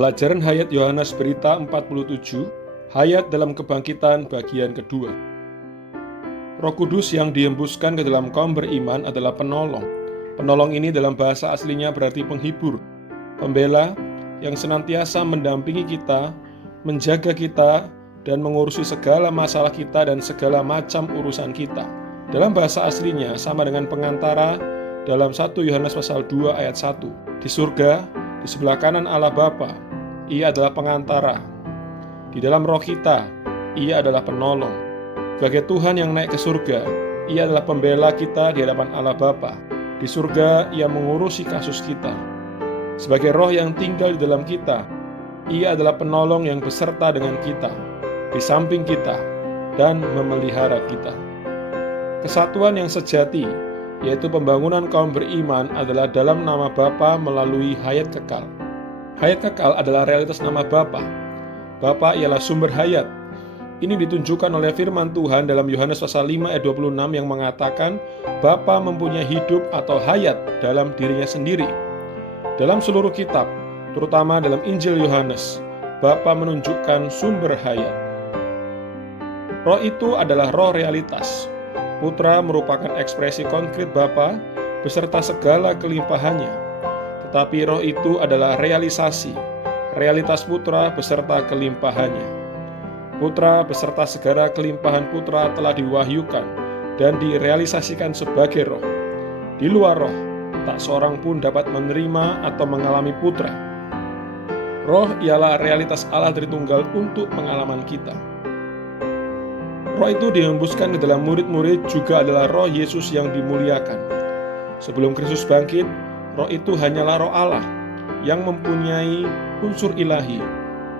Pelajaran Hayat Yohanes Berita 47, Hayat dalam Kebangkitan bagian kedua. Roh Kudus yang dihembuskan ke dalam kaum beriman adalah penolong. Penolong ini dalam bahasa aslinya berarti penghibur, pembela yang senantiasa mendampingi kita, menjaga kita, dan mengurusi segala masalah kita dan segala macam urusan kita. Dalam bahasa aslinya sama dengan pengantara dalam 1 Yohanes pasal 2 ayat 1. Di surga, di sebelah kanan Allah Bapa, Ia adalah pengantara. Di dalam roh kita, Ia adalah penolong. Sebagai Tuhan yang naik ke surga, Ia adalah pembela kita di hadapan Allah Bapa. Di surga, Ia mengurusi kasus kita. Sebagai roh yang tinggal di dalam kita, Ia adalah penolong yang beserta dengan kita, di samping kita, dan memelihara kita. Kesatuan yang sejati, yaitu pembangunan kaum beriman, adalah dalam nama Bapa melalui hayat kekal. Hayat kekal adalah realitas nama Bapa. Bapa ialah sumber hayat. Ini ditunjukkan oleh firman Tuhan dalam Yohanes pasal 5 ayat 26 yang mengatakan Bapa mempunyai hidup atau hayat dalam dirinya sendiri. Dalam seluruh kitab, terutama dalam Injil Yohanes, Bapa menunjukkan sumber hayat. Roh itu adalah roh realitas. Putra merupakan ekspresi konkret Bapa beserta segala kelimpahannya. Tetapi roh itu adalah realisasi, realitas Putra beserta kelimpahannya. Putra beserta segala kelimpahan Putra telah diwahyukan dan direalisasikan sebagai roh. Di luar roh, tak seorang pun dapat menerima atau mengalami Putra. Roh ialah realitas Allah Tritunggal untuk pengalaman kita. Roh itu dihembuskan ke dalam murid-murid juga adalah roh Yesus yang dimuliakan. Sebelum Kristus bangkit, roh itu hanyalah roh Allah yang mempunyai unsur ilahi.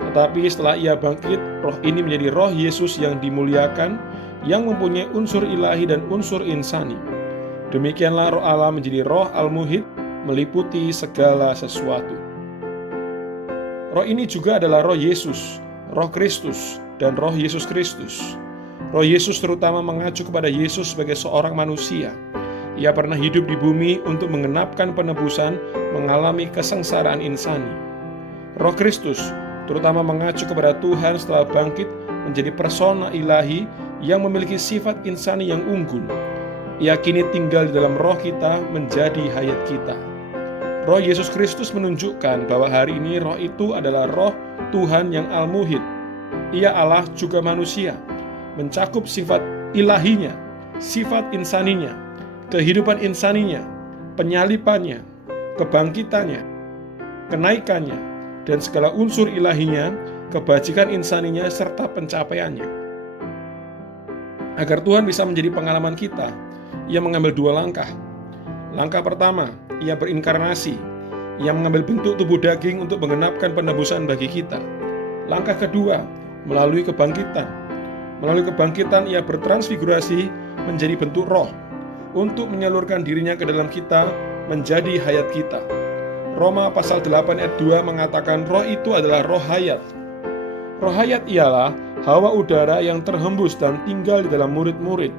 Tetapi setelah Ia bangkit, roh ini menjadi roh Yesus yang dimuliakan, yang mempunyai unsur ilahi dan unsur insani. Demikianlah roh Allah menjadi roh al-muhid, meliputi segala sesuatu. Roh ini juga adalah roh Yesus, roh Kristus, dan roh Yesus Kristus. Roh Yesus terutama mengacu kepada Yesus sebagai seorang manusia. Ia pernah hidup di bumi untuk mengenapkan penebusan, mengalami kesengsaraan insani. Roh Kristus terutama mengacu kepada Tuhan setelah bangkit menjadi persona ilahi yang memiliki sifat insani yang unggul. Ia kini tinggal di dalam roh kita menjadi hayat kita. Roh Yesus Kristus menunjukkan bahwa hari ini roh itu adalah roh Tuhan yang al-muhid. Ia Allah juga manusia, mencakup sifat ilahinya, sifat insaninya, kehidupan insaninya, penyalipannya, kebangkitannya, kenaikannya, dan segala unsur ilahinya, kebajikan insaninya, serta pencapaiannya. Agar Tuhan bisa menjadi pengalaman kita, Ia mengambil dua langkah. Langkah pertama, Ia berinkarnasi. Ia mengambil bentuk tubuh daging untuk menggenapkan penebusan bagi kita. Langkah kedua, melalui kebangkitan. Melalui kebangkitan Ia bertransfigurasi menjadi bentuk roh untuk menyalurkan dirinya ke dalam kita menjadi hayat kita. Roma pasal 8 ayat 2 mengatakan roh itu adalah roh hayat. Roh hayat ialah hawa udara yang terhembus dan tinggal di dalam murid-murid.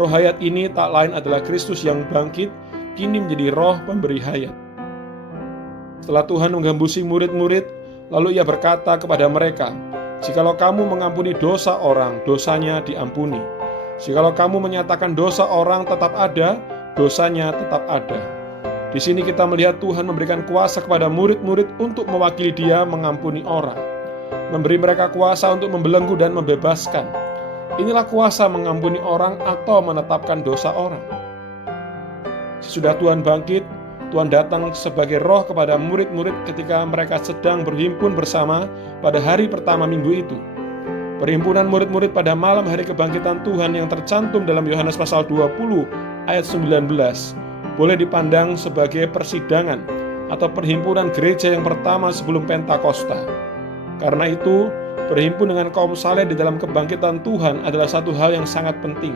Roh hayat ini tak lain adalah Kristus yang bangkit, kini menjadi roh pemberi hayat. Setelah Tuhan menghembusi murid-murid, lalu Ia berkata kepada mereka, "Jikalau kamu mengampuni dosa orang, dosanya diampuni. Jikalau kamu menyatakan dosa orang tetap ada, dosanya tetap ada." Di sini kita melihat Tuhan memberikan kuasa kepada murid-murid untuk mewakili Dia mengampuni orang, memberi mereka kuasa untuk membelenggu dan membebaskan. Inilah kuasa mengampuni orang atau menetapkan dosa orang. Sesudah Tuhan bangkit, Tuhan datang sebagai roh kepada murid-murid ketika mereka sedang berhimpun bersama pada hari pertama minggu itu. Perhimpunan murid-murid pada malam hari kebangkitan Tuhan yang tercantum dalam Yohanes pasal 20 ayat 19 boleh dipandang sebagai persidangan atau perhimpunan gereja yang pertama sebelum Pentakosta. Karena itu, berhimpun dengan kaum saleh di dalam kebangkitan Tuhan adalah satu hal yang sangat penting.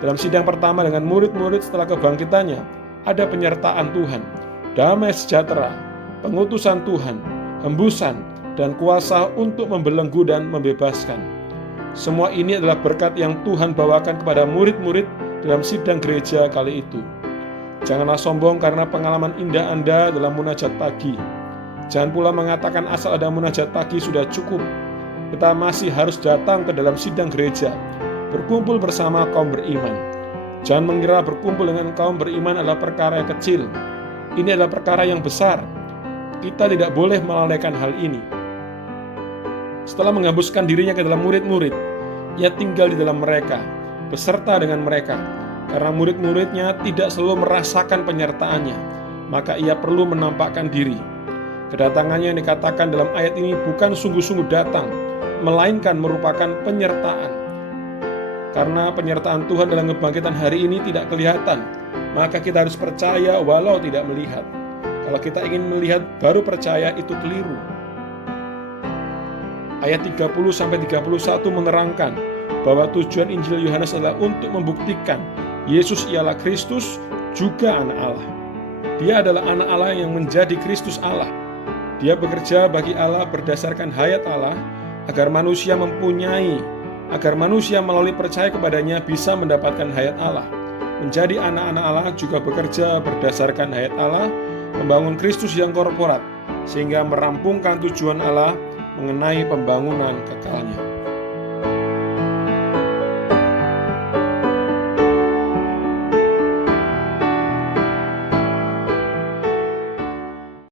Dalam sidang pertama dengan murid-murid setelah kebangkitannya, ada penyertaan Tuhan, damai sejahtera, pengutusan Tuhan, hembusan, dan kuasa untuk membelenggu dan membebaskan. Semua ini adalah berkat yang Tuhan bawakan kepada murid-murid dalam sidang gereja kali itu. Janganlah sombong karena pengalaman indah Anda dalam munajat pagi. Jangan pula mengatakan asal ada munajat pagi sudah cukup. Kita masih harus datang ke dalam sidang gereja, berkumpul bersama kaum beriman. Jangan mengira berkumpul dengan kaum beriman adalah perkara yang kecil. Ini adalah perkara yang besar. Kita tidak boleh melalaikan hal ini. Setelah menghembuskan dirinya ke dalam murid-murid, ia tinggal di dalam mereka, beserta dengan mereka. Karena murid-muridnya tidak selalu merasakan penyertaannya, maka ia perlu menampakkan diri. Kedatangannya yang dikatakan dalam ayat ini bukan sungguh-sungguh datang, melainkan merupakan penyertaan. Karena penyertaan Tuhan dalam kebangkitan hari ini tidak kelihatan, maka kita harus percaya walau tidak melihat. Kalau kita ingin melihat baru percaya, itu keliru. Ayat 30-31 menerangkan bahwa tujuan Injil Yohanes adalah untuk membuktikan Yesus ialah Kristus, juga anak Allah. Dia adalah anak Allah yang menjadi Kristus Allah. Dia bekerja bagi Allah berdasarkan hayat Allah, agar manusia melalui percaya kepadanya bisa mendapatkan hayat Allah. Menjadi anak-anak Allah juga bekerja berdasarkan hayat Allah, membangun Kristus yang korporat, sehingga merampungkan tujuan Allah mengenai pembangunan kekalnya.